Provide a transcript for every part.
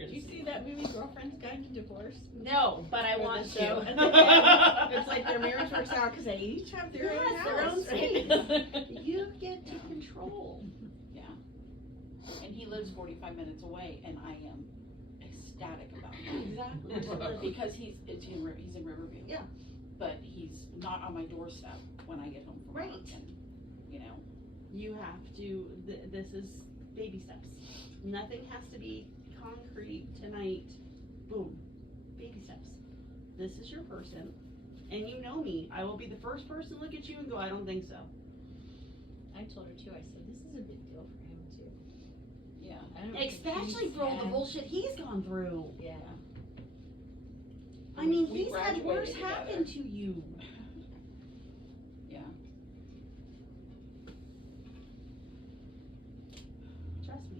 Did you see that movie, Girlfriend's Guide to Divorce? No, but I want the show. to. At the end, it's like their marriage works out because they each have their own house. Their own space. You get to control. Yeah. And he lives 45 minutes away, and I am ecstatic about that. Exactly. Because he's in Riverview. Yeah. But he's not on my doorstep when I get home from work. And, you know. You have to, this is baby steps. Nothing has to be concrete tonight. Boom. Baby steps. This is your person. And you know me. I will be the first person to look at you and go, I don't think so. I told her too. I said, this is a big deal for him too. Yeah. I don't think Especially he's for all the had- bullshit he's gone through. Yeah. I mean, We he's had worse graduated happen together. to you. Yeah. Trust me.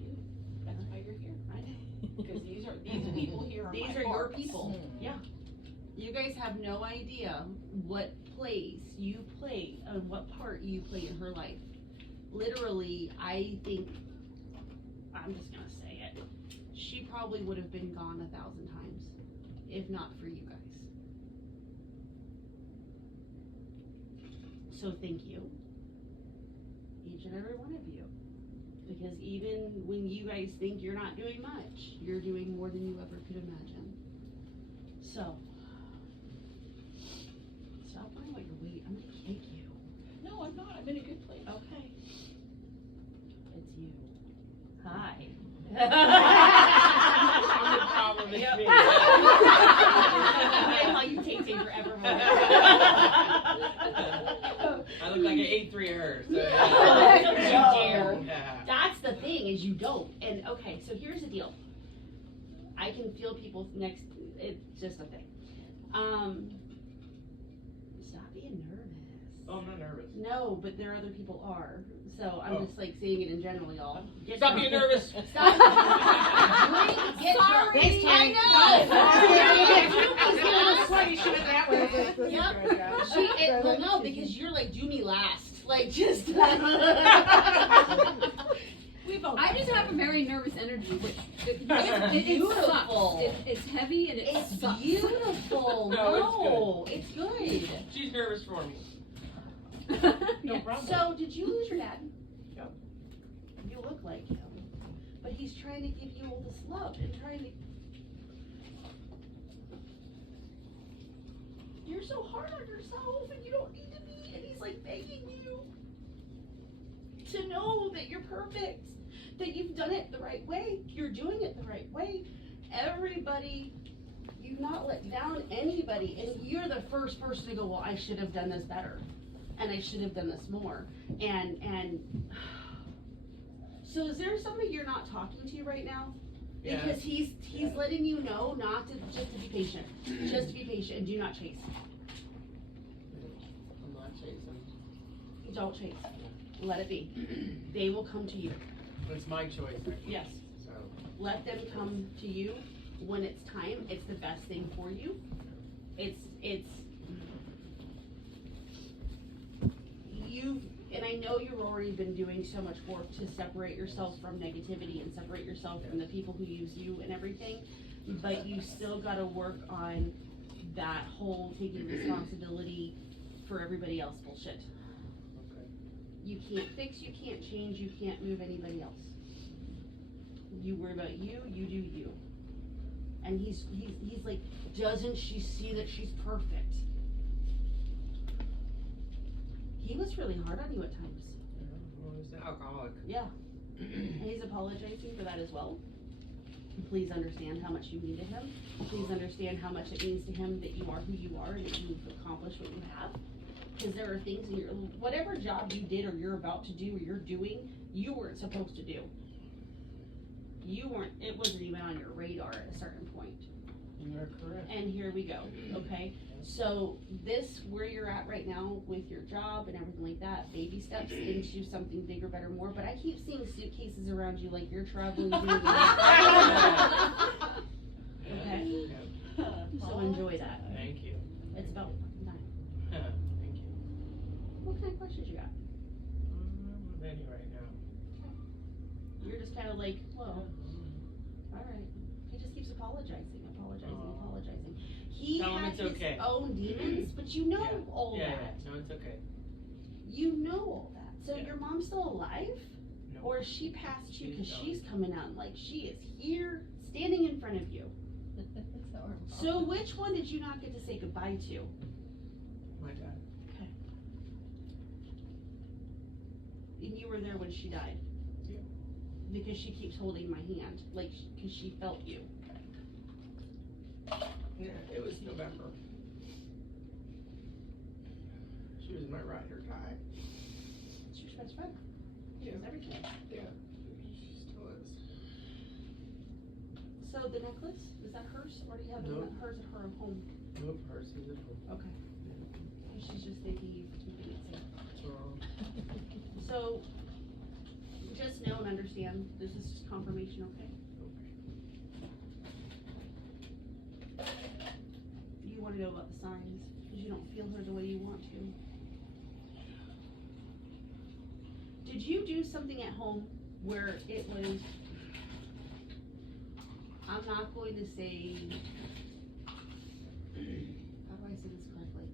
You do. That's why you're here. I know. Because these people here are These my are your hearts. people. Yeah. You guys have no idea what place you play and what part you play in her life. Literally, I think, I'm just gonna say it, she probably would have been gone 1,000 times, if not for you guys. So thank you, each and every one of you. Because even when you guys think you're not doing much, you're doing more than you ever could imagine. So, stop worrying about your weight. I'm gonna kick you. No, I'm not. I'm in a good place. Okay. It's you. Hi. I'm the problem, it's Yep. me. I call you Tay-Tay forevermore. I look like I ate 3 of hers. So Yeah. Yeah. That's the thing, is you don't. And okay, so here's the deal. I can feel people next, it's just a thing. Stop being nervous. Oh, I'm not nervous. No, but there are other people are. So I'm Oh. just like saying it in general, y'all. Get Stop drunk. being nervous. Stop. Drink, get drunk. Thanks, I know. Yep. Well, no, because you're like, do me last. Like, just. We've all. I just have a very nervous energy, which it sucks. Beautiful. It's heavy and it It's sucks. beautiful. No, It's good. She's nervous for me. No problem. So, did you lose your dad? Yep. You look like him. But he's trying to give you all this love and trying to. You're so hard on yourself and you don't need to be. And he's like begging you to know that you're perfect, that you've done it the right way, you're doing it the right way. Everybody, you've not let down anybody, and you're the first person to go, well, I should have done this better, and I should have done this more, and so is there somebody you're not talking to right now? Yeah. Because he's letting you know not to, just to be patient, just to be patient, and do not chase. I'm not chasing. Don't chase. Let it be. They will come to you. It's my choice. Actually. Yes. So. Let them come to you when it's time. It's the best thing for you. It's you, and I know you've already been doing so much work to separate yourself from negativity and separate yourself from the people who use you and everything, but you still got to work on that whole taking responsibility for everybody else bullshit. Okay. You can't fix, you can't change, you can't move anybody else. You worry about you, you do you. And he's like, doesn't she see that she's perfect? He was really hard on you at times. Well, he's an alcoholic. Yeah. And he's apologizing for that as well. Please understand how much you mean to him. Please understand how much it means to him that you are who you are and that you've accomplished what you have. Because there are things in your, whatever job you did or you're about to do or you're doing, you weren't supposed to do. You weren't, it wasn't even on your radar at a certain point. You're correct. And here we go, okay? So this, where you're at right now with your job and everything like that, baby steps into something bigger, better, more, but I keep seeing suitcases around you like you're traveling. Okay? So enjoy that. Thank you. It's about time. Thank you. What kind of questions you got? Not many right now. You're just kind of like, whoa, Alright. He just keeps apologizing. Oh. He Tell him has it's his okay. own demons, but you know Yeah. all Yeah, that. no, it's okay. You know all that. So Yeah. your mom's still alive? No. Or is she past you? Because She's she's coming out like she is here, standing in front of you. That's our So problem. which one did you not get to say goodbye to? My dad. And you were there when she died? Yeah. Because she keeps holding my hand, like, because she felt you. Yeah, it was November. She was my ride or die. She was your best friend. She was everything. Yeah, she still is. So the necklace, is that hers, or do you have the No. one hers at her home? Nope, hers is at home. Okay. She's just thanking you for keeping it safe. What's wrong? So, just know and understand, this is just confirmation, okay? You wanna know about the signs, because you don't feel her the way you want to. Did you do something at home where it was, I'm not going to say, how do I say this correctly?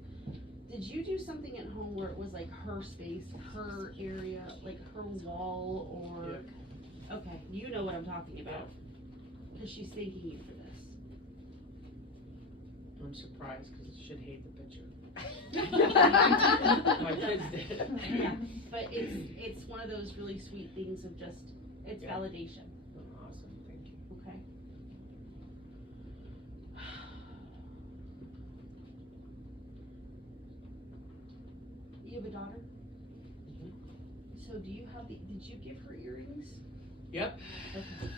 Did you do something at home where it was like her space, her area, like her wall, or? Yeah. Okay, you know what I'm talking about, because she's thanking you for this. I'm surprised because I should hate the picture. My kids did. Yeah, but it's one of those really sweet things of just, it's Yeah. validation, Awesome, thank you. okay? You have a daughter? Mhm. So do you have did you give her earrings? Yep. Okay.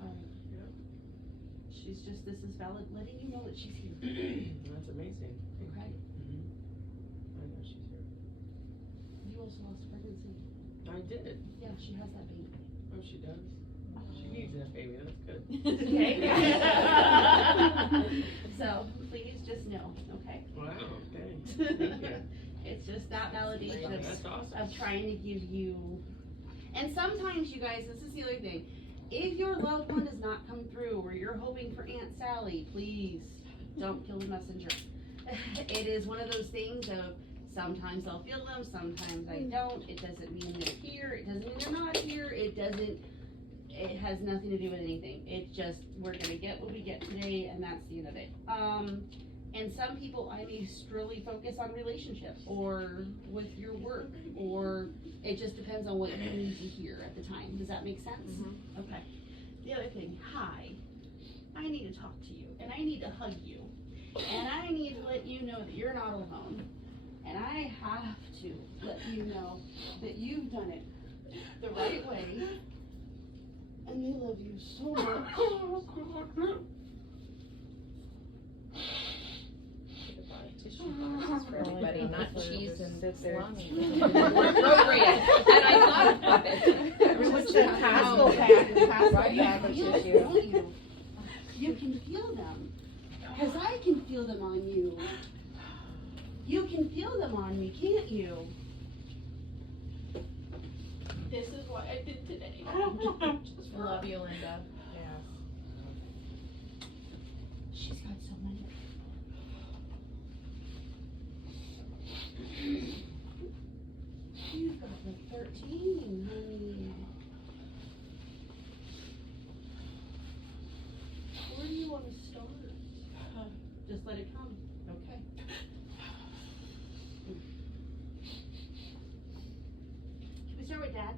Alright. Yep. She's just, this is valid, letting you know that she's here, That's amazing. okay? I know she's here. You also lost pregnancy. I did. Yeah, she has that baby. Oh, she does. She needs that baby. That's good. Okay? So, please just know, okay? Wow. Thanks. Thank you. It's just that validation of, That's awesome. of trying to give you, and sometimes you guys, this is the other thing, if your loved one does not come through, or you're hoping for Aunt Sally, please don't kill the messenger. It is one of those things of, sometimes I'll feel them, sometimes I don't, it doesn't mean they're here, it doesn't mean they're not here, it has nothing to do with anything, it's just, we're gonna get what we get today, and that's the end of it. And some people, I may really focus on relationship, or with your work, or it just depends on what you need to hear at the time. Does that make sense? Okay. The other thing, hi, I need to talk to you, and I need to hug you, and I need to let you know that you're not alone, and I have to let you know that you've done it the right way, and they love you so much. Tissue boxes for everybody, not cheese and salami. More appropriate. And I thought about it. Everyone should Costco bag, Costco Right. bag of Feel it, tissue. don't you? You can feel them, cause I can feel them on you. You can feel them on me, can't you? This is what I did today. Just for Love you, Linda. She's got so many. You've got like 13, honey. Where do you want to start? Just let it come, okay? Can we start with Dad?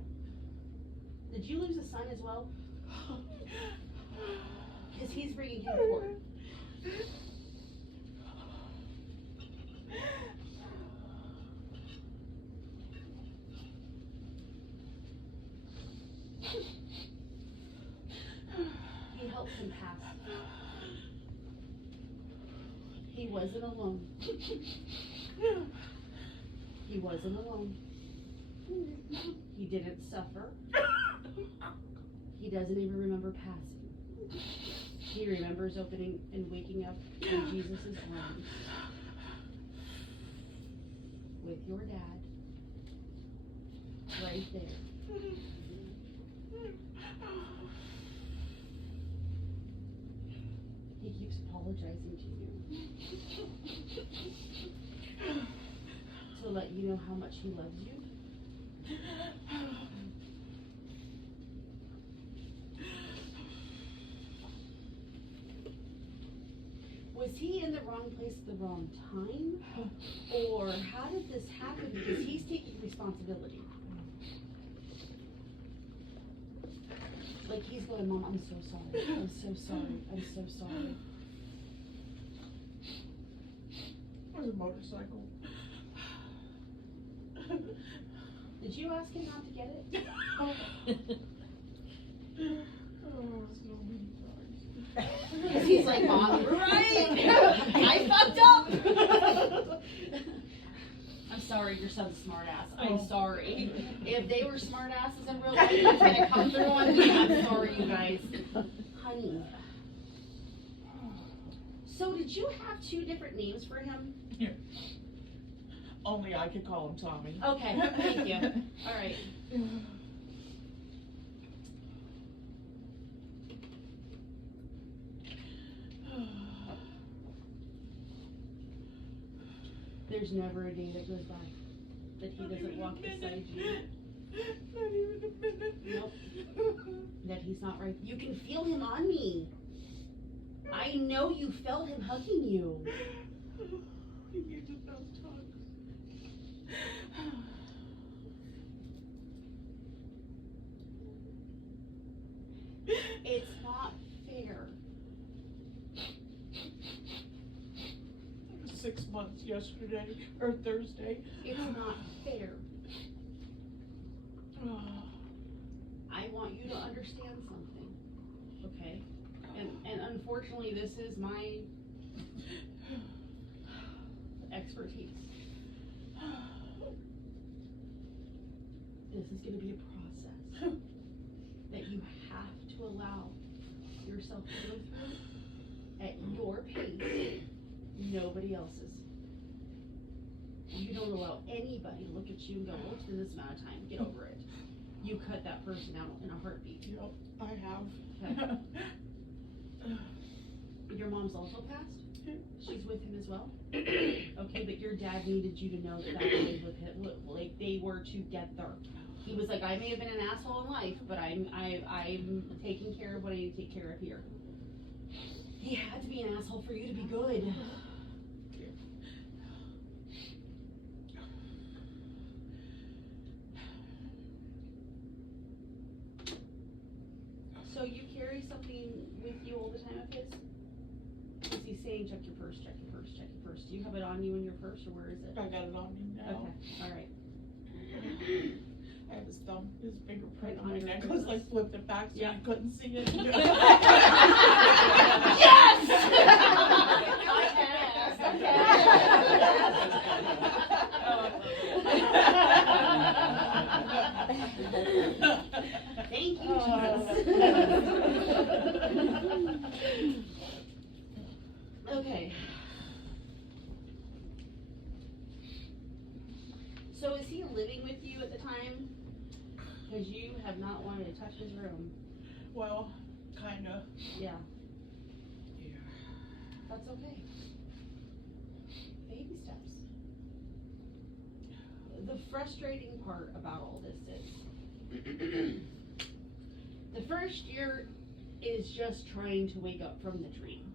Did you lose a son as well? Because he's bringing him forward. He helped him pass. He wasn't alone. He wasn't alone. He didn't suffer. He doesn't even remember passing. He remembers opening and waking up in Jesus' arms with your dad right there. apologizing to you. To let you know how much he loves you. Was he in the wrong place at the wrong time? Or how did this happen? Because he's taking responsibility. Like he's going, Mom, I'm so sorry. I'm so sorry. I'm so sorry. It was a motorcycle. Did you ask him not to get it? Oh, it's so many times. Because he's like, Mom, you're right. I fucked up. I'm sorry, your son's a smart ass. I'm sorry. If they were smart asses in real life, it's gonna come through on me. I'm sorry, you guys. Honey. So did you have 2 different names for him? Only I could call him Tommy. Okay, thank you. All right. There's never a day that goes by that he doesn't walk beside you. Not even a minute. Nope. That he's not right. You can feel him on me. I know you felt him hugging you. He gives us those hugs. It's not fair. 6 months yesterday, or Thursday. It's not fair. I want you to understand something, okay? And unfortunately, this is my expertise. This is going to be a process that you have to allow yourself to go through at your pace, nobody else's. You don't allow anybody to look at you and go, well, it's been this amount of time, get over it. You cut that person out in a heartbeat. Yep, I have. Okay. Your mom's also passed? She's with him as well? Okay, but your dad needed you to know that that was with him, like they were together. He was like, I may have been an asshole in life, but I'm taking care of what I need to take care of here. He had to be an asshole for you to be good. So you carry something with you all the time of his? Is he saying check your purse, check your purse, check your purse? Do you have it on you in your purse, or where is it? I got it on me now. Okay, alright. I have his thumb, his fingerprint On on my your necklace, necklace? like flipped it back so Yeah. you couldn't see it. Yes! Thank you, Jesus. Okay. So is he living with you at the time? Because you have not wanted to touch his room. Well, kinda. Yeah, Yeah. that's okay. Baby steps. The frustrating part about all this is the first year is just trying to wake up from the dream.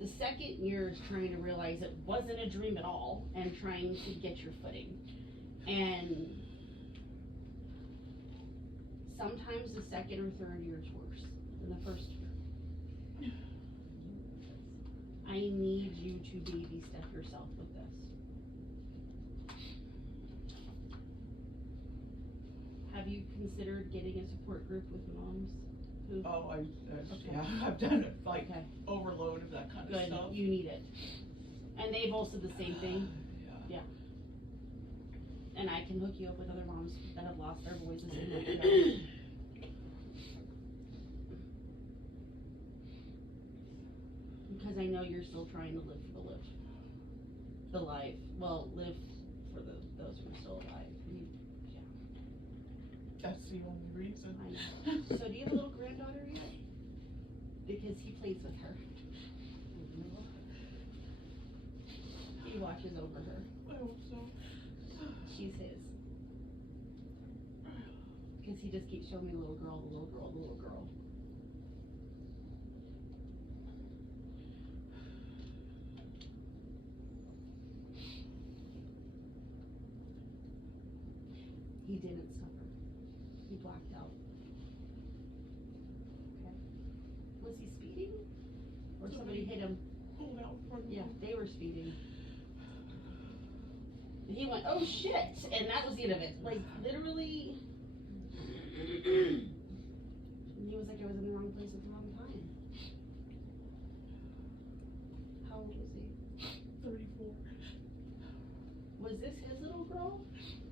The second year is trying to realize it wasn't a dream at all and trying to get your footing. And sometimes the second or third year is worse than the first year. I need you to baby step yourself with this. Have you considered getting a support group with moms who? Oh, Okay. yeah, I've done it, like, Okay, overload of that kind of good, stuff. you need it. And they've all said the same thing, Yeah. and I can hook you up with other moms that have lost their voices and like you guys. Because I know you're still trying to live for the life, live for those who are still alive. That's the only reason. I know. So do you have a little granddaughter yet? Because he plays with her. He watches over her. I hope so. She's his. Because he just keeps showing me the little girl, the little girl, the little girl. He didn't suffer. He blacked out. Okay. Was he speeding? Or somebody hit him? Hold out for me. Yeah, they were speeding. And he went, oh shit! And that was the end of it. Like, literally. And he was like, I was in the wrong place at the wrong time. How old was he? 34. Was this his little girl?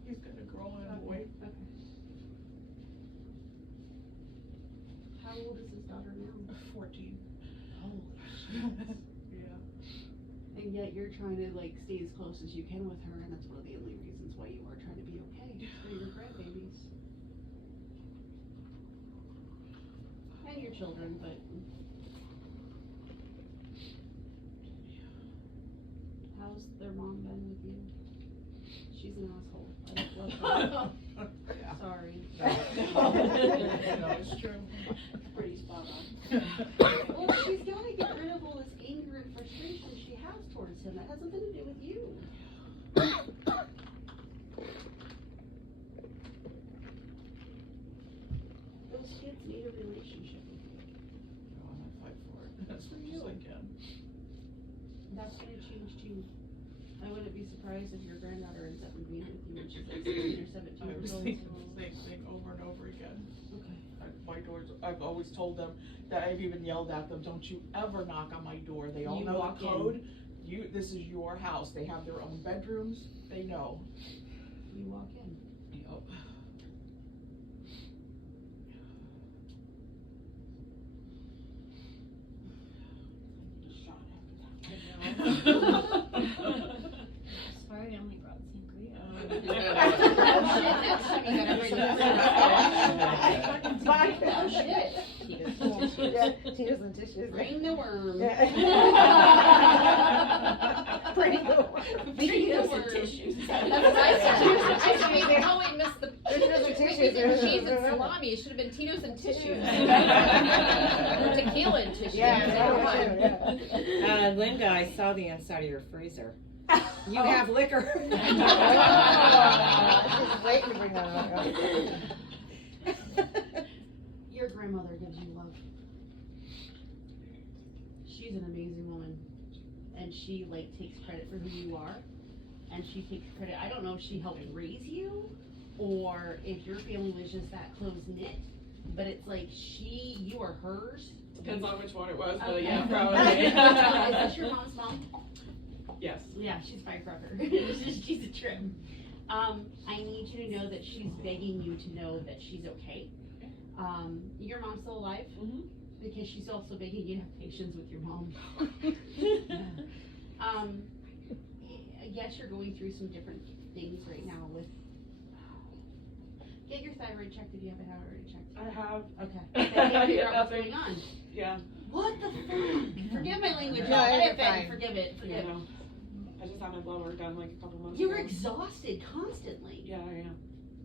He's got a girl and a boy. Okay. How old is his daughter now? 14. Holy shit. Yeah. And yet you're trying to like stay as close as you can with her, and that's one of the only reasons why you are trying to be okay for your grandbabies. And your children, but how's their mom been with you? She's an asshole. I don't love her. Sorry. No, it's true. Pretty spot on. Well, she's gotta get rid of all this anger and frustration she has towards him. That has nothing to do with you. Those kids need a relationship with you. No, I'm gonna fight for it as much as I can. That's gonna change too. I wouldn't be surprised if your granddaughter ends up being with you when she's like 16 or 17 I years was old. thinking the same thing over and over again. Okay. My doors, I've always told them that I've even yelled at them, don't you ever knock on my door. They all You know walk the code. This is your house. They have their own bedrooms. They know. You walk in. Yep. Sorry, I only brought sangria. Next time you gotta bring that. Oh shit. Tito's and tissues. Bring the worm. Bring the worm. Bring the Tito's and worm. tissues. That's what I said. I mean, how we missed the. Tito's and We tissues. did cheese and salami. It should have been Tito's and tissues. Tequila and tissues. Yeah. Linda, I saw the inside of your freezer. You have liquor. She's waiting to bring that up. Your grandmother gives you love. She's an amazing woman. And she like takes credit for who you are. And she takes credit. I don't know if she helped raise you or if your family was just that close knit. But it's like you are hers. Depends on which one it was, but Okay. yeah, Is probably. this your mom's mom? Yes. Yeah, she's a firecracker. She's a trip. I need you to know that she's begging you to know that she's okay. Your mom's still alive? Mhm. Because she's also begging you to have patience with your mom. Yes, you're going through some different things right now with. Get your thyroid checked if you haven't had it already checked. I have. Okay. Then figure out what's Nothing. going on. Yeah. What the fuck? Forgive my language. No, y'all. you're I offend. fine. Forgive it. Forgive it. Yeah. I just had my blood work done like a couple months You were ago. exhausted constantly, Yeah, I am.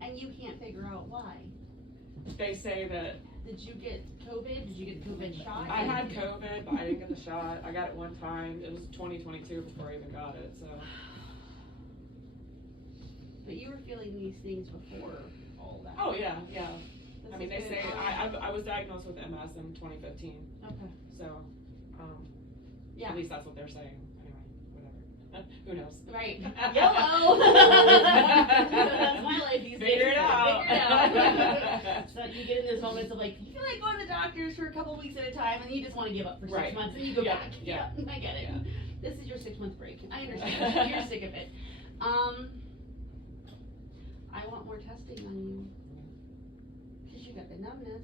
and you can't figure out why. They say that Did you get COVID? Did you get the COVID shot? I had COVID, but I didn't get the shot. I got it one time. It was 2022 before I even got it, so. But you were feeling these things before all that. Oh, yeah, yeah. This I mean, is they good. say, I was diagnosed with MS in 2015, Okay. so, Yeah. at least that's what they're saying. Anyway, whatever. Who knows? Right. YOLO! That's my life these days. Figure it out. Figure it out. So you get in those moments of like, you feel like going to doctors for a couple weeks at a time, and you just want to give up for 6 Right. months, and you go Yeah, back. yeah. I get it. Yeah. This is your 6 month break. I understand. You're sick of it. I want more testing on you. Because you got the numbness,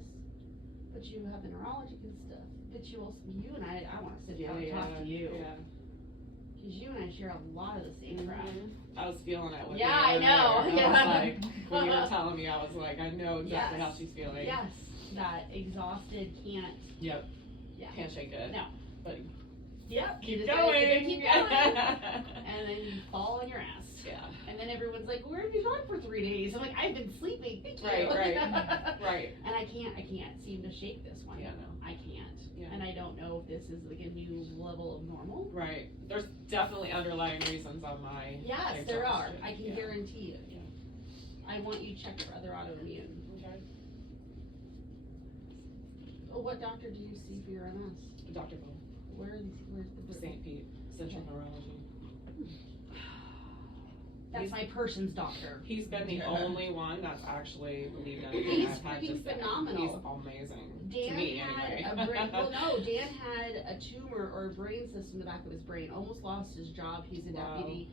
but you have the neurologic and stuff. But you also, you and I want to sit down and talk to you. Yeah. Because you and I share a lot of the same crap. I was feeling it with Yeah, you I earlier. know. I was Yeah. like, when you were telling me, I was like, I know exactly Yes. how she's feeling. Yes, that exhausted, can't. Yep. Yeah. Can't shake it. No. But Yep. You Keep just gotta going. keep going. And then you fall on your ass. Yeah. And then everyone's like, where have you gone for 3 days? I'm like, I've been sleeping. Thank you. Right. And I can't seem to shake this one. Yeah, no. I can't. Yeah. And I don't know if this is like a new level of normal. Right. There's definitely underlying reasons on my Yes, there are. exhaustion. I can Yeah. guarantee you. Yeah. I want you checked for other autoimmune. Okay. Oh, what doctor do you see for your MS? Dr. Bo, Where's the St. Pete, Central Neurology. That's my person's doctor. He's been the only one that's actually believed in He's I've had freaking to say. phenomenal. He's amazing. Dan to me, had anyway. a brain. Well, no, Dan had a tumor or a brain cyst in the back of his brain. Almost lost his job. He's a Wow. deputy,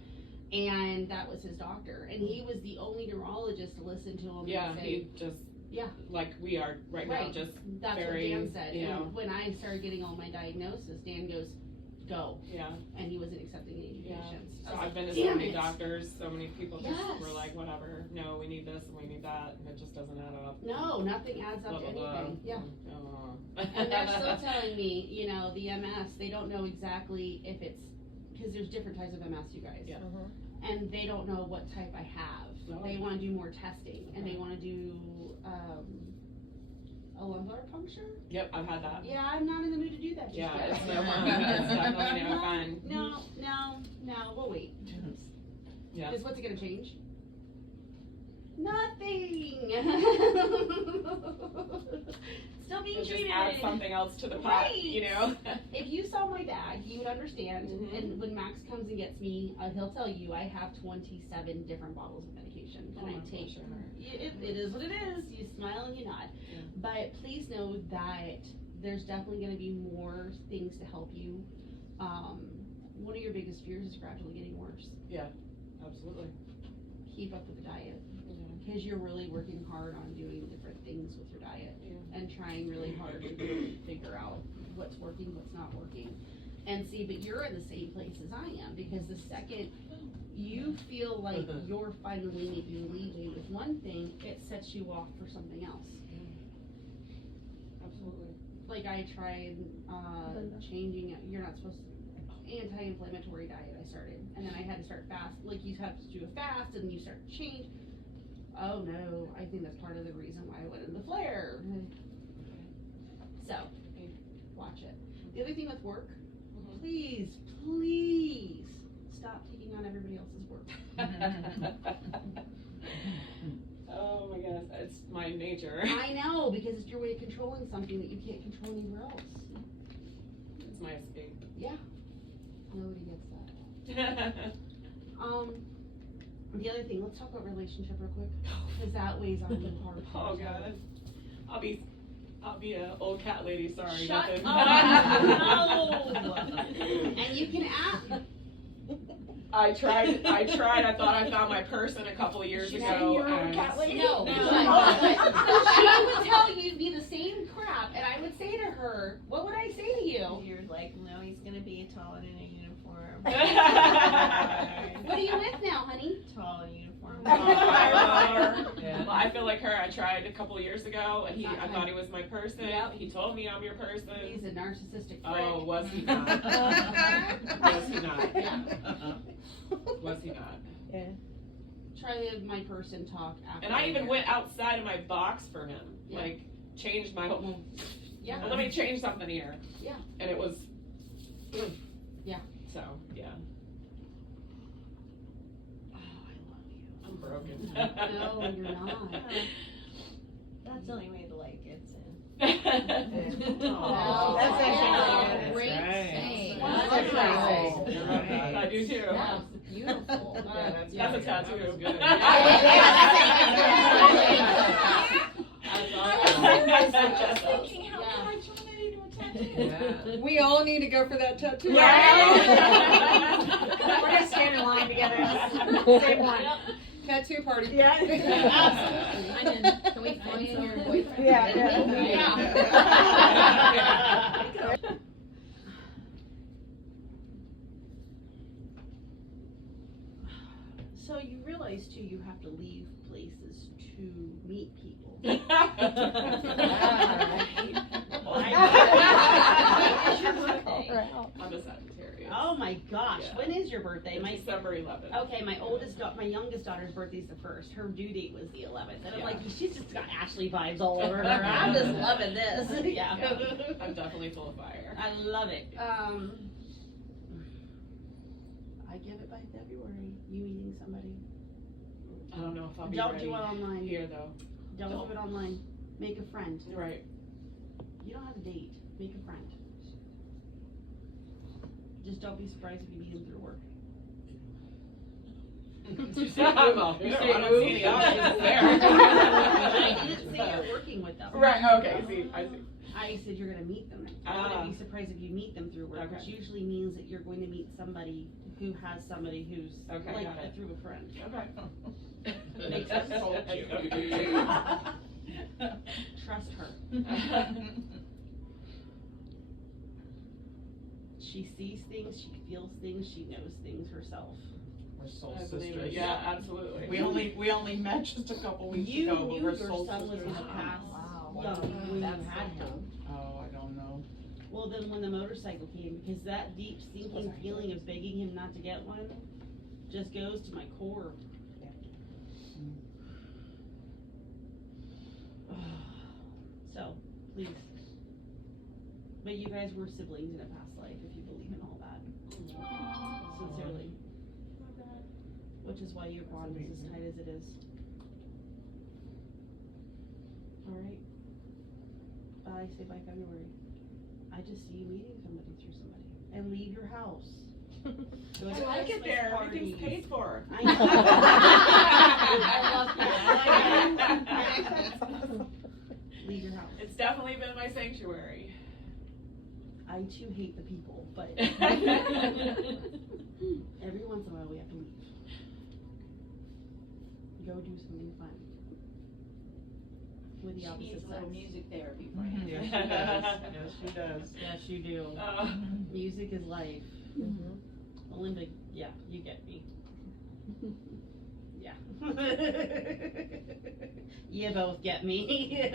and that was his doctor. And he was the only neurologist to listen to him. Yeah, and say, he just Yeah. like we are right now, Right. just That's very, what Dan said. you know. And when I started getting all my diagnosis, Dan goes, "Go," yeah. and he wasn't accepting any new Yeah. patients. I So was I've like, been to "Damn so many it." doctors, so many people just Yes. were like, whatever, no, we need this and we need that, and it just doesn't add up. No, nothing adds Blah, up to blah, blah. anything. Yeah. And And they're still telling me, you know, the MS, they don't know exactly if it's, because there's different types of MS, you guys. Yeah. And they don't know what type I have. No. They want to do more testing, and they want to do a lumbar puncture. Yep, I've had that. Yeah, I'm not in the mood to do that just Yeah, yet. it's no fun. It's definitely no fun. No, we'll wait. Yeah. Because what's it going to change? Nothing. Still being It just treated. adds something else to the pot, Right. you know? If you saw my bag, you would understand. Mhm. And when Max comes and gets me, he'll tell you I have 27 different bottles of medication, and I take. Sure. It is what it is. You smile and you nod. Yeah. But please know that there's definitely going to be more things to help you. One of your biggest fears is gradually getting worse. Absolutely. Keep up with the diet, Yeah. because you're really working hard on doing different things with your diet. Yeah. And trying really hard to figure out what's working, what's not working. And see, but you're in the same place as I am, because the second you feel like you're finally maybe leaving with one thing, it sets you off for something else. Absolutely. Like I tried changing it, you're not supposed to, anti-inflammatory diet I started, and then I had to start fast, like you have to do a fast and you start to change. Oh no, I think that's part of the reason why I went in the flare. So, watch it. The other thing with work, please stop taking on everybody else's work. Oh my gosh, it's my nature. I know, because it's your way of controlling something that you can't control anywhere else. It's my escape. Yeah. Nobody gets that. The other thing, let's talk about relationship real quick, because that weighs on you hard. Oh god. I'll be a old cat lady, sorry. Shut nothing. up. No. And you can ask. I tried, I thought I found my person a couple of years ago. And No. No. She would tell you be the same crap, and I would say to her, what would I say to you? You're like, no, he's gonna be tall and in a uniform. What are you with now, honey? Tall in uniform. Well, I feel like her. I tried a couple of years ago, and I thought he was my person. Yep. He told me I'm your person. He's a narcissistic prick. Oh, was he not? Was he not? Yeah. Was he not? Try to have my person talk after. And I even went outside of my box for him. Yeah. Like, changed my whole. Yeah. Well, let me change something here. Yeah. And it was. Yeah. So, yeah. Oh, I love you. I'm broken. No, you're not. That's the only way the light gets in. Oh, That's yeah. actually Great right. saying. That's That's right. right. I do too. That's beautiful. That's a tattoo. That was good. Thinking how can I turn that into a tattoo? We all need to go for that tattoo. We're gonna stand in line together. Same one. Tattoo party. Yeah. Absolutely. I'm in. Can we find your boyfriend? Yeah. So you realize too, you have to leave places to meet people. On this end. your birthday? It's My December 11th. Okay, my youngest daughter's birthday's the 1st. Her due date was the 11th. And I'm Yeah. like, she's just got Ashley vibes all over her. I'm just loving this. Yeah. I'm definitely full of fire. I love it. I give it by February. You meeting somebody. I don't know if I'll be Don't ready do it online. here though. Don't do it online. Make a friend. Right. You don't have a date. Make a friend. Just don't be surprised if you meet him through work. You say I don't see any options there. I didn't say you're working with them. Right, okay, see, I see. I said you're gonna meet them. You're gonna be surprised if you meet them through work, which Okay. usually means that you're going to meet somebody who has somebody who's Okay, like got it. through a friend. Okay. Makes sense. Told you. Trust her. She sees things, she feels things, she knows things herself. We're soul I believe sisters. it. Yeah, absolutely. We only met just a couple weeks You ago, but knew we're your soul son was sisters. gonna pass Wow. young when you had him. Oh, I don't know. Well, then when the motorcycle came, because that deep sinking feeling of begging him not to get one just goes to my core. So, please. But you guys were siblings in a past life, if you believe in all that. Sincerely. Which is why your bond is as tight as it is. Alright. Bye, say bye February. I just see you meeting somebody through somebody. And leave your house. Go to I like it Christmas there, everything's parties. paid for. I know. I love you. Leave your house. It's definitely been my sanctuary. I too hate the people, but every once in a while we have to leave. Go do something fun. With the She opposite needs a sex. little music therapy, friend. Yes, she does. Yes, she does. Yes, you do. Music is life. Melinda, yeah, you get me. Yeah. You both get me.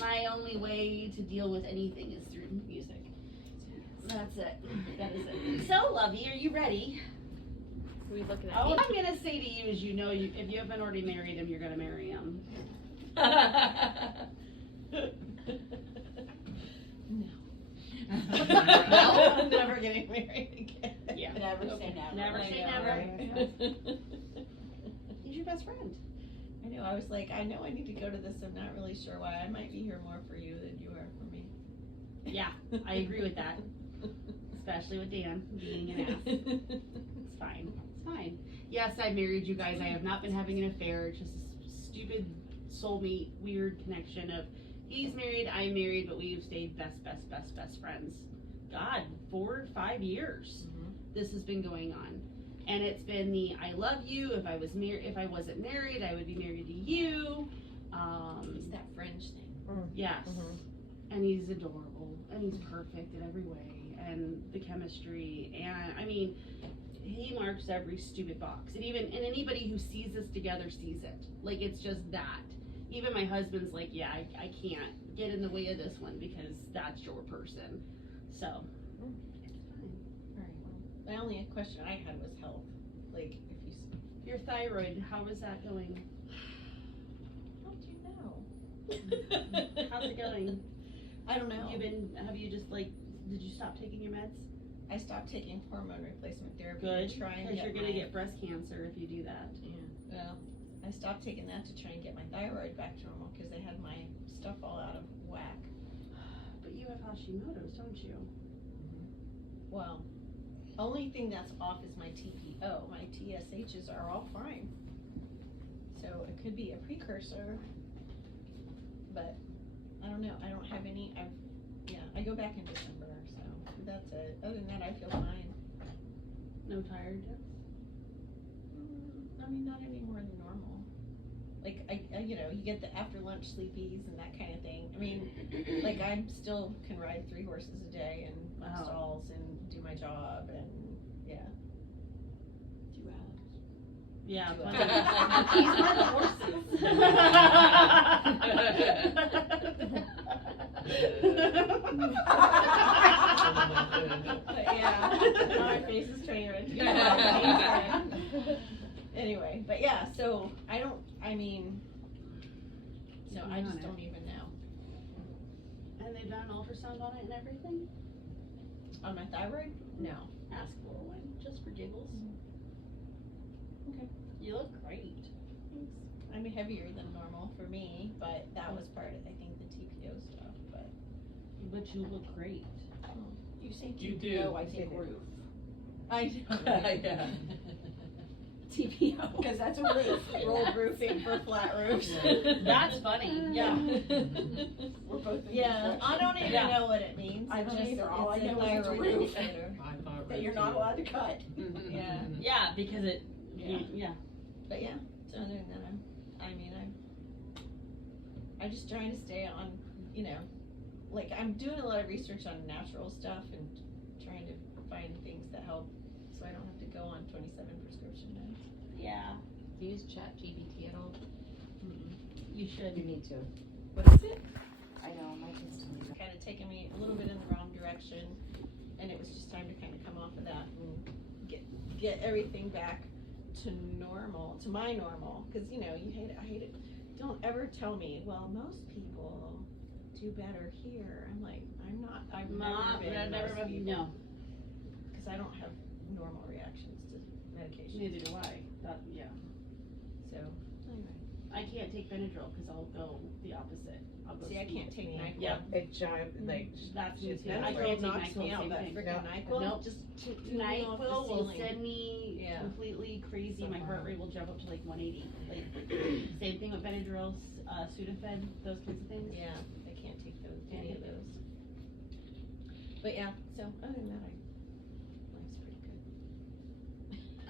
My only way to deal with anything is through music. That's it. That is it. So, Lovey, are you ready? Who are we looking at? All I'm gonna say to you is, you know, if you haven't already married him, you're gonna marry him. No, never getting married again. Yeah. Never say never. Never I say know, never. right? He's your best friend. I know, I was like, I know I need to go to this, I'm not really sure why, I might be here more for you than you are for me. Yeah, I agree with that. Especially with Dan being an ass. It's fine. It's fine. Yes, I married you guys. I have not been having an affair. It's just a stupid soulmate, weird connection of he's married, I'm married, but we've stayed best friends. God, 4 or 5 years this has been going on. And it's been the I love you. If I wasn't married, I would be married to you. It's that fringe thing. Yes. And he's adorable and he's perfect in every way and the chemistry and I mean he marks every stupid box and anybody who sees us together sees it. Like it's just that. Even my husband's like, yeah, I can't get in the way of this one because that's your person. So it's fine. Alright, well, my only question I had was health, like, if you, Your thyroid, how is that going? how do you know? How's it going? I don't know. Have you just like, did you stop taking your meds? I stopped taking hormone replacement therapy Good, to try and because get you're gonna my- get breast cancer if you do that. Yeah, well, I stopped taking that to try and get my thyroid back to normal, cause I had my stuff all out of whack. But you have Hashimoto's, don't you? Well, only thing that's off is my TPO. My TSHs are all fine. So it could be a precursor, but I don't know. I don't have any. I go back in December, so that's it. Other than that, I feel fine. No tiredness? I mean, not any more than normal. Like I you know, you get the after lunch sleepies and that kind of thing. I mean, like I still can ride 3 horses a day and run Wow. stalls and do my job and yeah. 2 hours. Yeah. 2 plenty. hours. These are the horses. But yeah, now my face is turning red. Anyway, but yeah, so I just don't even know. And they've done an ultrasound on it and everything? On my thyroid? No. Ask for one, just for giggles. Okay. You look great. I'm heavier than normal for me, but that was part of, I think, the TPO stuff, but. But you look great. You say You TPO, do. I think roof. I Yeah. TPO. Because that's a roof. rolled roofing for flat roofs. That's funny. Yeah. We're both in Yeah, I don't even Yeah. know what it means. I don't It's either. All I it's a know is it's a thyroid roof. indicator. I thought That you're not allowed to cut. Yeah. Yeah, because it, Yeah. yeah. But yeah, so other than that, I'm just trying to stay on, like I'm doing a lot of research on natural stuff and trying to find things that help, so I don't have to go on 27 prescription meds. Yeah, Do you use ChatGPT at all? you should. You need to. What is it? I know, my kids don't either. Kind of taken me a little bit in the wrong direction, and it was just time to kind of come off of that and get everything back to normal, to my normal, because you hate it. I hate it. Don't ever tell me, well, most people do better here. I'm like, I've never been most people. No, Because I don't have normal reactions to medication. neither do I. Yeah. So, anyway. I can't take Benadryl because I'll go the opposite. I'll go See, I speed. can't take NyQuil. Yeah. It jive, like, That's me Just too. I Benadryl can't take knocks me NyQuil, out, same that thing. freaking NyQuil. Nope. Just NyQuil will ceiling. send me Yeah. completely crazy. My heart rate will jump up to like 180. Like, same thing with Benadryl, Sudafed, those kinds of things. Yeah, I can't take any of those. But yeah, so other than that, life's pretty good.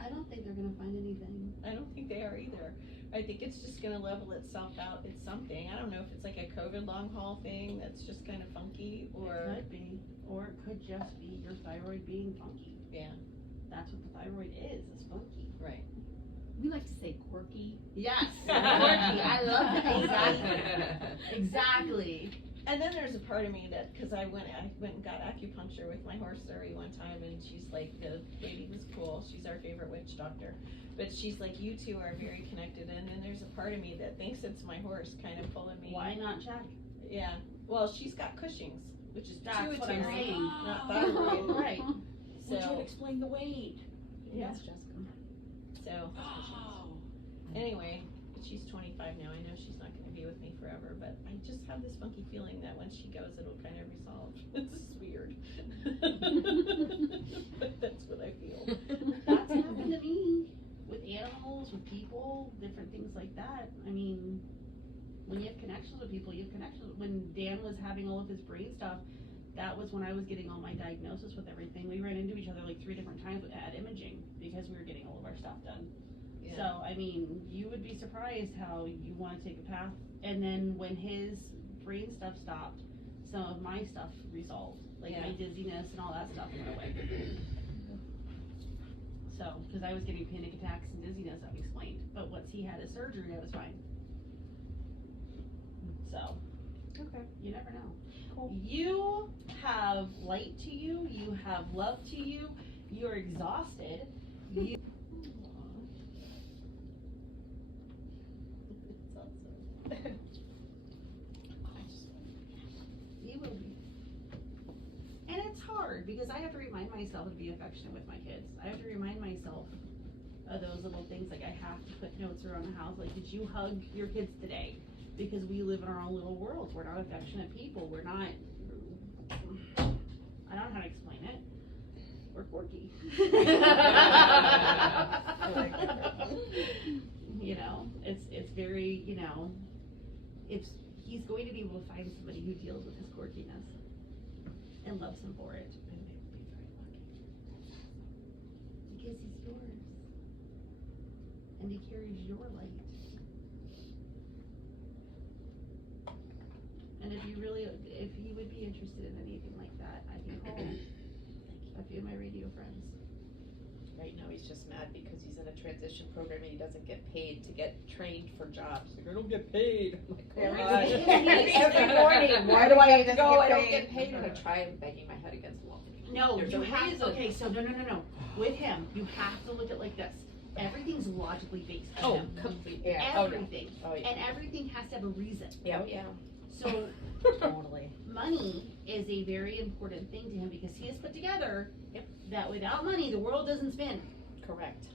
I don't think they're gonna find anything. I don't think they are either. I think it's just gonna level itself out. It's something. I don't know if it's like a COVID long haul thing that's just kind of funky, It or could be, or it could just be your thyroid being funky. yeah, That's what the thyroid is funky. right. We like to say quirky. Yes, quirky. I love that. Exactly. Exactly. And then there's a part of me that, because I went and got acupuncture with my horse Surrey one time, and she's like, the lady was cool. She's our favorite witch doctor. But she's like, you two are very connected. And then there's a part of me that thinks it's my horse kind of pulling me. Why not check? Yeah. Well, she's got Cushing's, which is That's what I'm pituitary, saying. not thyroid. Right. Which would So, explain the weight. yeah. Yes, Jessica. So, Oh. anyway, but she's 25 now. I know she's not going to be with me forever, but I just have this funky feeling that when she goes, it'll kind of resolve. This is weird. But that's what I feel. That's happened to me with animals, with people, different things like that. I mean, when you have connections with people, you have connections. When Dan was having all of his brain stuff, that was when I was getting all my diagnosis with everything. We ran into each other like 3 different times at imaging because we were getting all of our stuff done. Yeah. So, I mean, you would be surprised how you want to take a path. And then when his brain stuff stopped, some of my stuff resolved. Like my dizziness and all that stuff went away. So, because I was getting panic attacks and dizziness, I've explained. But once he had his surgery, I was fine. So, Okay. you never know. You have light to you, you have love to you, you're exhausted. You You will be. And it's hard because I have to remind myself to be affectionate with my kids. I have to remind myself of those little things. Like I have to put notes around the house. Like, did you hug your kids today? Because we live in our own little worlds. We're not affectionate people. We're not. I don't know how to explain it. We're quirky. You know, it's very, if he's going to be able to find somebody who deals with his quirkiness and loves him for it, then they will be very lucky. Because he's yours. And he carries your light. And if you would be interested in anything like that, I can call a few of my radio friends. Right now, he's just mad because he's in a transition program and he doesn't get paid to get trained for jobs. He's like, I don't get paid. I'm like, oh, every morning, why do I have to go? I don't get paid. And I try and banging my head against the wall. No, There's you a have, reason. okay, so no. With him, you have to look at it like this. Everything's logically based on Oh, him. completely. Everything. Oh, yeah. And everything has to have a reason. Yeah, yeah. So Totally. money is a very important thing to him because he has put together that without money, the world doesn't spin. Correct.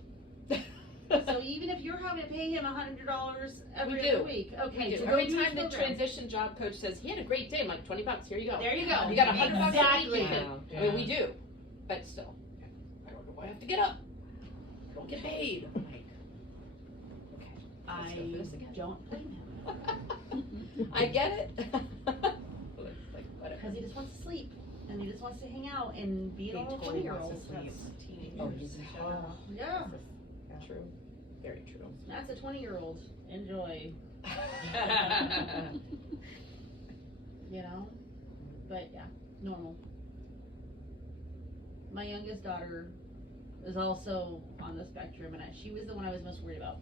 So even if you're having to pay him $100 every We other do. week, okay, We do. to go Every do his time the program. transition job coach says, he had a great day, I'm like, $20, here you go. There you go. You got $100 a week. Exactly. You can- I mean, we do, but still, I don't know why I have to get up. I don't get paid. I'm like, okay, let's go for this again. Don't blame him. I get it. Like, whatever. Because he just wants to sleep and he just wants to hang out and be an He old totally 20-year-old. wants to sleep. Oh, he's Yeah, true. Very true. that's a 20-year-old. Enjoy, you know? But yeah, normal. My youngest daughter is also on the spectrum, and she was the one I was most worried about.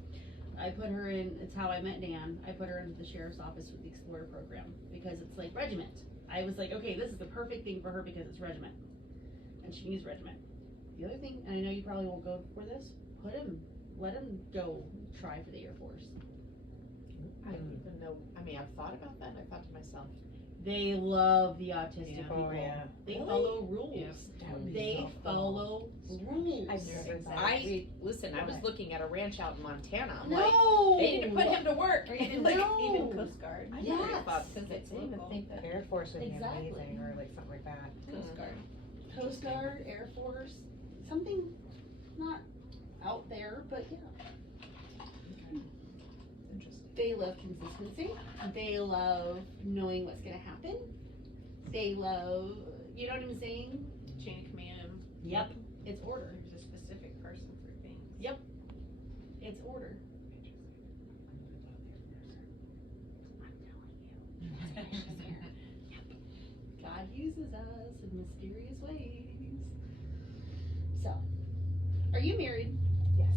I put her in, it's how I met Dan, I put her into the sheriff's office with the Explorer program, because it's like regiment. I was like, okay, this is the perfect thing for her because it's regiment, and she needs regiment. The other thing, and I know you probably won't go for this, let him go try for the Air Force. I don't even know, I mean, I've thought about that, and I thought to myself, They love the autistic Yeah. people. Oh, yeah. They Really? follow rules. Yeah. That would be They so cool. follow rules. I've never thought. listen, I was looking at a ranch out in Montana, I'm like, No! they need to put him to work. Or even Like, No. Coast Guard. I never Yes. thought Because it's I didn't even think that. Air Force would be Exactly. amazing, or like something like that. Coast Guard. Coast Guard, Air Force, something not out there, but yeah. Interesting. They love consistency. They love knowing what's gonna happen. They love, you know what I'm saying? Chain of command. Yep. It's order. There's a specific person for things. It's order. God uses us in mysterious ways. So, are you married? Yes.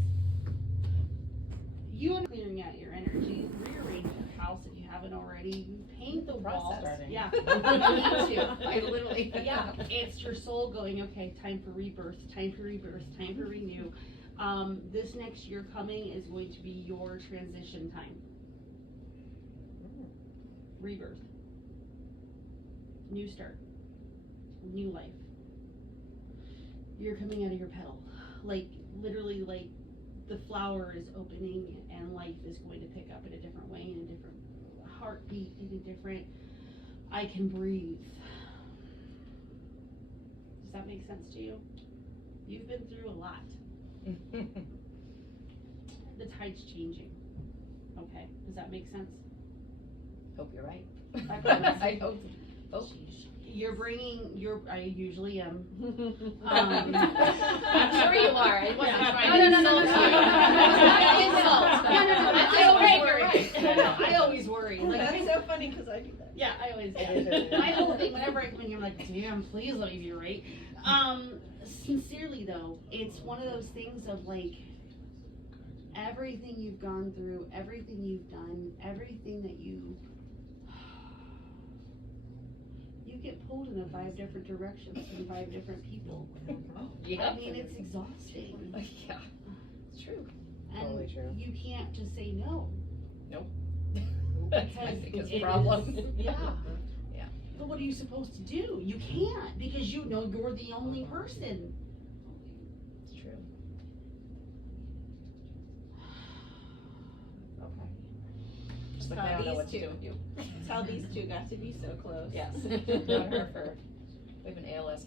You are clearing out your energy, rearrange your house if you haven't already, paint the walls. Process. Yeah. Me too. I literally. Yeah, it's your soul going, okay, time for rebirth, time for rebirth, time for renew. This next year coming is going to be your transition time. Rebirth. New start. New life. You're coming out of your petal. Like, literally, like, the flower is opening and life is going to pick up in a different way, in a different heartbeat, in a different, I can breathe. Does that make sense to you? You've been through a lot. The tide's changing. Okay, does that make sense? Hope you're right. I promise. I hope. You're bringing your, I usually am. I'm sure you are. I wasn't Yeah. trying to No. insult you. It was not an insult. No, That's I always okay, worry. you're right. No, I always worry. Like, That's so funny because I do that. yeah, I always Yeah. do. My whole thing, whenever I come in here, I'm like, damn, please let me be right. Sincerely though, it's one of those things of like, everything you've gone through, everything you've done, everything that you get pulled in 5 different directions from 5 different people. Yeah. I mean, it's exhausting. Yeah, it's true. And Totally true. you can't just say no. That's my Because biggest it problem. is- yeah. Yeah. But what are you supposed to do? You can't, because you know you're the only person. It's true. Okay. Just like Saw I don't know these what to two. do with you. That's how these two got to be so close. Yes. Known her for, we have an ALS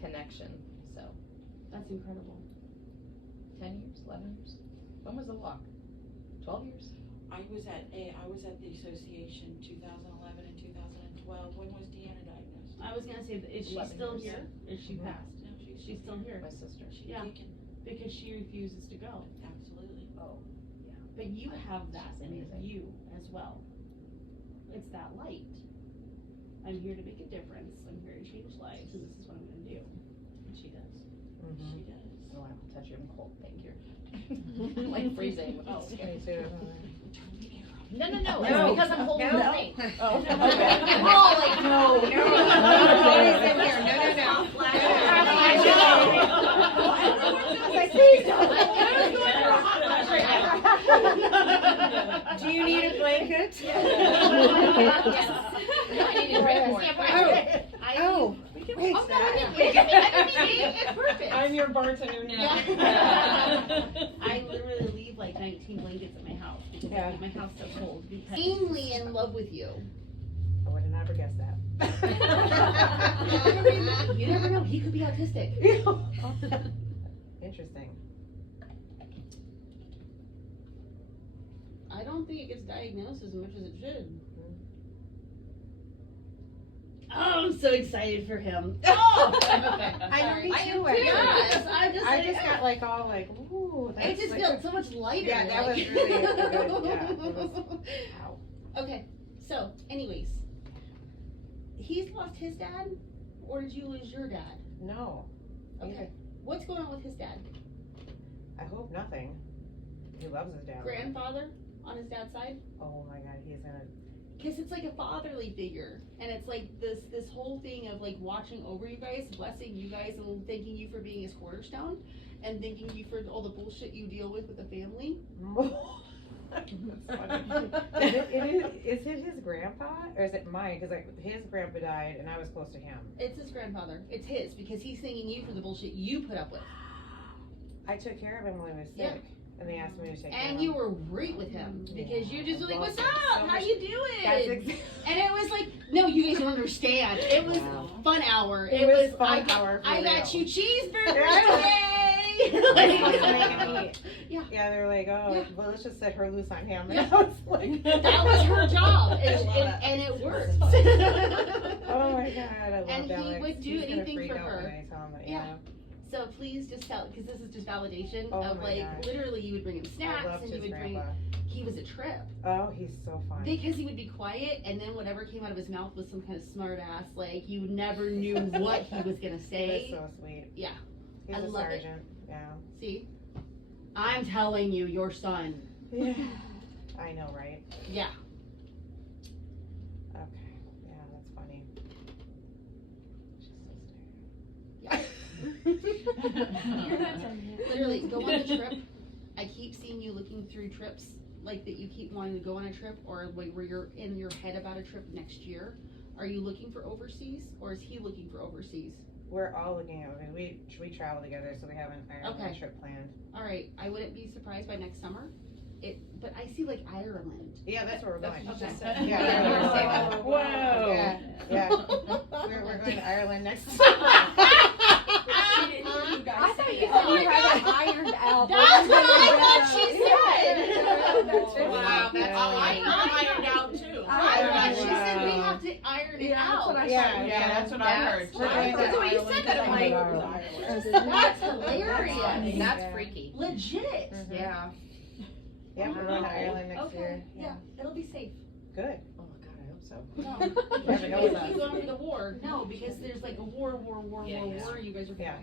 connection, so That's incredible. 10 years, 11 years. When was the walk? 12 years? I was at the association 2011 and 2012. When was Deanna diagnosed? I was gonna say, is she 11 still years. here? Is she Mhm. passed? No, She's still here, My sister. She's Yeah. kicking. because she refuses to go. Absolutely. Oh, But you have that She's in amazing. you as well. It's that light. I'm here to make a difference. I'm here to change lives, and this is what I'm gonna do. And she does. Mm-hmm. She does. Oh, I will touch your cold, thank you. Like freezing. Oh, Me too. No, no, no, No. it's because I'm holding No. the thing. Oh, We're all like, no. Nobody's in here. Do you need a blanket? I need a drink more. Oh. We can it's perfect. I'm your bartender now. I literally leave like 19 blankets at my house because I Yeah. keep my house so cold. Because insanely in love with you. I would have never guessed that. You never know. He could be autistic. Interesting. I don't think it gets diagnosed as much as it should. Oh, I'm so excited for him. Oh, I know, me too. Yes, I just got like all like, ooh. It That's just like felt so much lighter. Yeah, that was like- really a good, yeah, it was, wow. Okay, so, anyways, he's lost his dad, or did you lose your dad? No, Okay, what's going on with his dad? I hope nothing. He loves his dad. Grandfather on his dad's side? Oh my God, he's gonna. Because it's like a fatherly figure, and it's like this whole thing of like watching over you guys, blessing you guys, and thanking you for being his cornerstone, and thanking you for all the bullshit you deal with the family. That's funny. Is it his grandpa or is it mine? Because like his grandpa died and I was close to him. It's his grandfather. It's his because he's thanking you for the bullshit you put up with, I took care of him when he was sick, Yeah. and they asked me to take care and of you him. were great with him because you just were like, Well, "What's so up? How much- you doing?" That's exactly. And it was like, no, you guys don't understand. It was Wow. fun hour. It was fun I got, hour for I got real. you cheeseburgers It was making me- today. Yeah. Yeah, they're like, oh, Yeah. well, let's just set her loose on him. And Yeah. I was like, That was her job, I love and it. it worked. Oh my God, I love And he Alex. would do He's gonna anything freak for out her. when I tell him that, Yeah. So please just tell, because this is just validation Oh of my like gosh. literally you would bring him I snacks loved and you his would grandpa. he was a trip Oh, he's so fun. because he would be quiet and then whatever came out of his mouth was some kind of smart ass like you never knew what he was gonna He say. was so sweet. Yeah. He's I a love it. sergeant. Yeah. See, I'm telling you, your son. Yeah. I know, right? Yeah. Okay. Yeah, that's funny. She's so Yeah. You're not done yet. Literally, go on the trip. I keep seeing you looking through trips, like that you keep wanting to go on a trip, or like where you're in your head about a trip next year. Are you looking for overseas, or is he looking for overseas? We're all looking at it. We travel together, so we have an Ireland Okay. trip planned. All right, I wouldn't be surprised by next summer. But I see like Ireland. Yeah, that's where we're going. Okay. Yeah, we're going. Whoa. Yeah, yeah. We're going to Ireland next summer. I thought you said you had it ironed out. That's what I thought she said. Wow, that's funny. I'm ironed out too. I thought she said we Wow. have to iron it Yeah, that's out. what I Yeah, Yeah, that's what I heard. We're going to That's what you Ireland said, because I'm I like, knew it was Ireland. That's hilarious. That's Yeah. freaky. Legit. Mhm. Yeah. Yeah, we're going to Ireland next Okay. year. Yeah, it'll be safe. Good. Oh my God, I hope so. No, You never know because with he's us. going for the war. No, because there's like a war. Yeah. You guys are Yeah.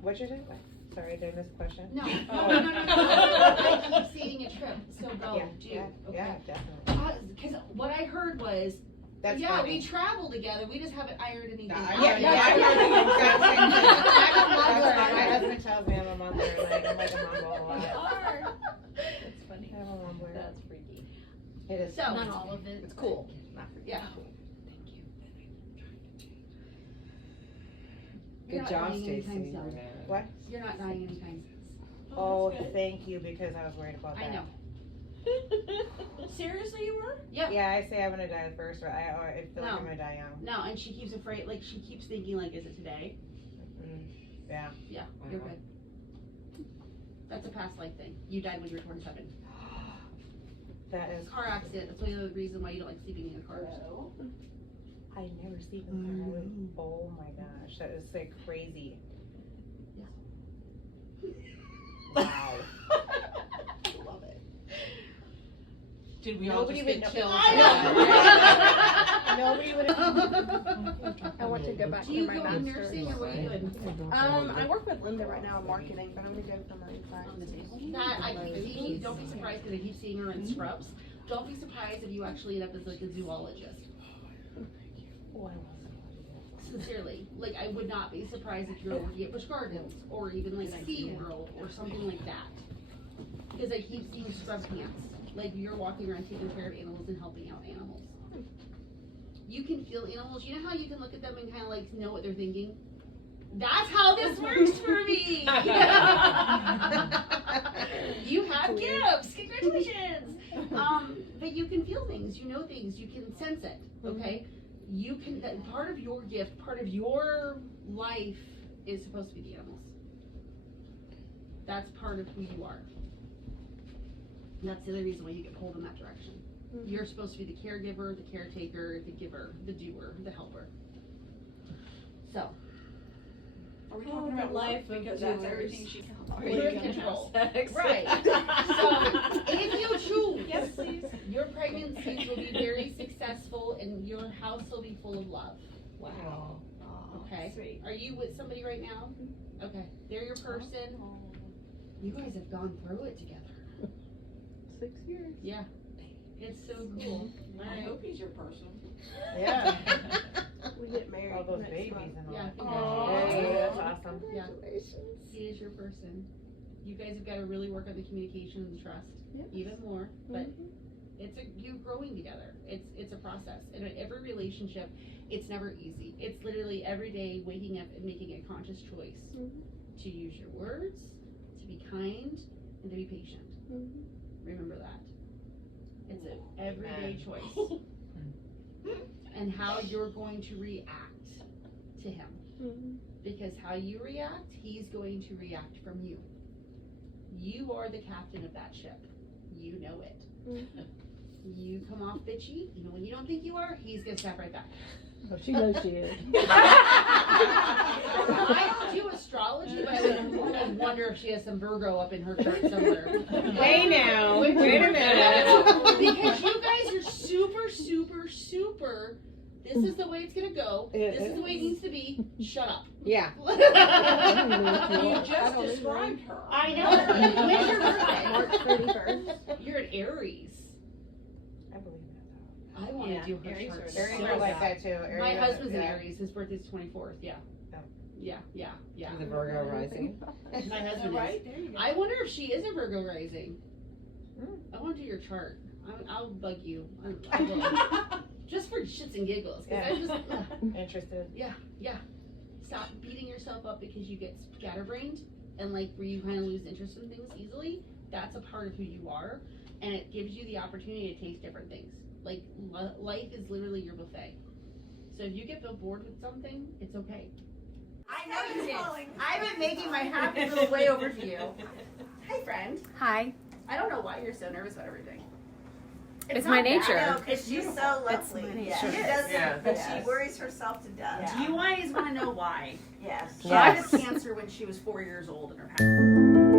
What'd you do? Sorry, did I miss a question? No, Oh. no. I keep seeing a trip, so go, Yeah, do. yeah, Okay. yeah, definitely. Because what I heard was, That's yeah, funny. we travel together. We just haven't ironed anything. Yeah, out Yeah, yet." yeah, I heard the exact same thing. I'm a That's mumbler. why my husband tells me I'm a mumbler. Like, I'm like a mumble a lot. That's funny. I'm a mumbler. That's freaky. It is. So, Not all of it. It's cool. Not freaky. yeah. You're Good not job, dying anytime Stacy. soon. What? You're not dying anytime soon. Oh, thank you, because I was worried about that. I know. Seriously, you were? Yeah. Yeah, I say I'm gonna die first, or I feel like No. I'm gonna die young. No, and she keeps afraid. Like she keeps thinking, like, is it today? Yeah. Yeah, you're good. That's a past life thing. You died when you were 27. That is. Car accident. That's the reason why you don't like sleeping in a car. I never sleep in car. Oh my gosh, that is like crazy. Wow. Love it. Did we all Nobody just would get know. chills? Nobody would have. I want to go back back Do for you my go in master's. nursing or what are you doing? I work with Linda right now in marketing, but I'm gonna go for marine On the science. table? That, I keep seeing, don't be surprised because I keep seeing her in scrubs. Don't be surprised if you actually end up as like a zoologist. Sincerely, like I would not be surprised if you're working at Busch Gardens or even like SeaWorld or something like that. Because I keep seeing scrub pants. Like you're walking around taking care of animals and helping out animals. You can feel animals. You know how you can look at them and kind of like know what they're thinking? That's how this works for me. You have gifts. Congratulations. But you can feel things. You know things. You can sense it. Okay. You can. That part of your gift, part of your life, is supposed to be the animals. That's part of who you are. And that's the other reason why you get pulled in that direction. You're supposed to be the caregiver, the caretaker, the giver, the doer, the helper. So. Are we talking about life? Because that's everything she. You're in control. Sex. Right. So, if you choose, Yes, please. your pregnancies will be very successful and your house will be full of love. Wow. Okay? Sweet. Are you with somebody right now? Okay. They're your person. You guys have gone through it together. 6 years. Yeah. It's so cool. I hope he's your person. Yeah. We get married All those next babies month. and all Yeah. that. Congratulations. Hey, that's awesome. Yeah. He is your person. You guys have got to really work on the communication and the trust Yes. even more. But you're growing together. It's a process. And in every relationship, it's never easy. It's literally every day waking up and making a conscious choice to use your words, to be kind, and to be patient. Remember that. It's an everyday choice. And how you're going to react to him. Because how you react, he's going to react from you. You are the captain of that ship. You know it. You come off bitchy, you know, when you don't think you are, he's gonna snap right back. Oh, she knows she is. I don't do astrology, but I would wonder if she has some Virgo up in her chart somewhere. Hey now, wait a minute. Because you guys are super, super, super. This is the way it's gonna go. This is the way it needs to be. Shut up. Yeah. You just described her. I know. When's your birthday? March 31st. You're an Aries. I believe I want to do her Aries chart. are that. Aries so are like bad. that too. Aries My are- husband's an yeah. Aries. His birthday's 24th. Yeah. Oh. Yeah. The Virgo rising. My husband Right, is. there you go. I wonder if she is a Virgo rising. Mm. I want to do your chart. I'll bug you. I will. Just for shits and giggles. Cause Yeah. I just, Interested. yeah. Stop beating yourself up because you get scatterbrained and like where you kind of lose interest in things easily. That's a part of who you are, and it gives you the opportunity to taste different things. Like life is literally your buffet. So if you get bored with something, it's okay. I know you did. I've been making my happy little way over to you. Hi, friend. Hi. I don't know why you're so nervous about everything. It's my nature. I know, because she's so It's lovely. my Yeah. nature. She doesn't, Yeah. but she worries herself to death. Do you guys want to know why? Yes. She died of cancer when she was 4 years old in her past.